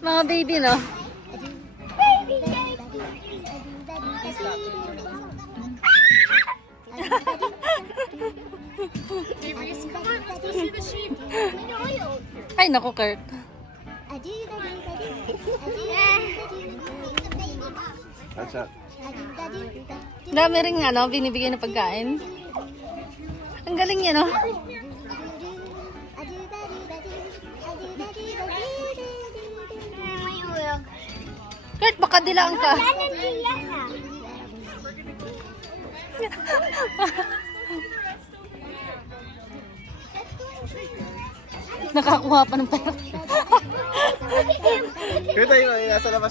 Mga baby, no? Ay, naku, Kurt. Dami rin ano, binibigay na pagkain. Ang galing niya, no? Kurt, baka dilaan ka. Nakakuha pa ng pera. Kita yung nasa labas.